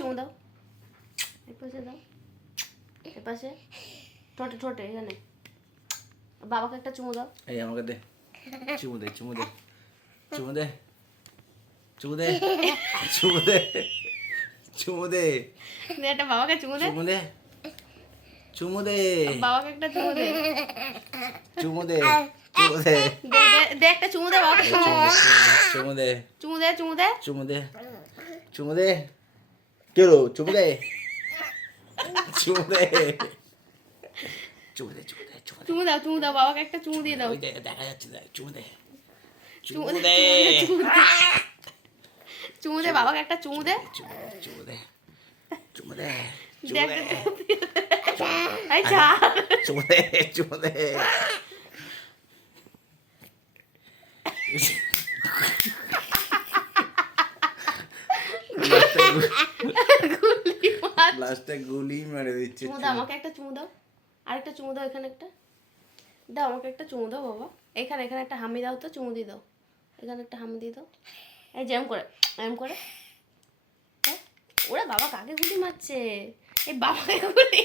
চুমু দাও, এই পাশে দাও, এই পাশে ঠোঁটে ঠোঁটে এখানে। বাবাকে একটা চুমু দাও। এই আমাকে দে, চুমু দে, চুমু দে, চুমু দে, চুমু দে, চুমু দে, চুমু দে, দে একটা বাবাকে চুমু দে, চুমু দে, চুমু দে, বাবাকে একটা চুমু দে, চুমু দে, চুমু দে, দে দে একটা চুমু দে বাবাকে, চুমু দে, চুমু দে, চুমু দে, চুমু দে, চুমু দে, কে লো চুমু দে, চুমু দে, চুমু দে, চুমু দে, চুমু দে, চুমু দাও, চুমু দাও, বাবাকে একটা চুমু দিয়ে দাও। ওই দেখা যাচ্ছে, দেখ চুমু দে, চুমু চুমু দে, দে, চুমু দে, বাবাকে একটা চুমু দে, চুমু দে, চুমু দে, দে চুমু একটা দে, চুমু দিয়ে দে। এই ছাড়। চুমু দে, চুমু দে। গুলি মার। লাস্টে গুলি মেরে দিচ্ছে। চুমু দাও, আমাকে একটা চুমু দাও, আরেকটা চুমু দাও, এখানে একটা দাও, আমাকে একটা চুমু দাও বাবা, এখানে এখানে একটা হামি দাও তো, চুমু দিয়ে দাও, এখানে একটা হামি দিয়ে দাও, এই যে এম করে, এম করে। ওরে বাবা কাকে গুলি মারছে, এই বাবাকে গুলি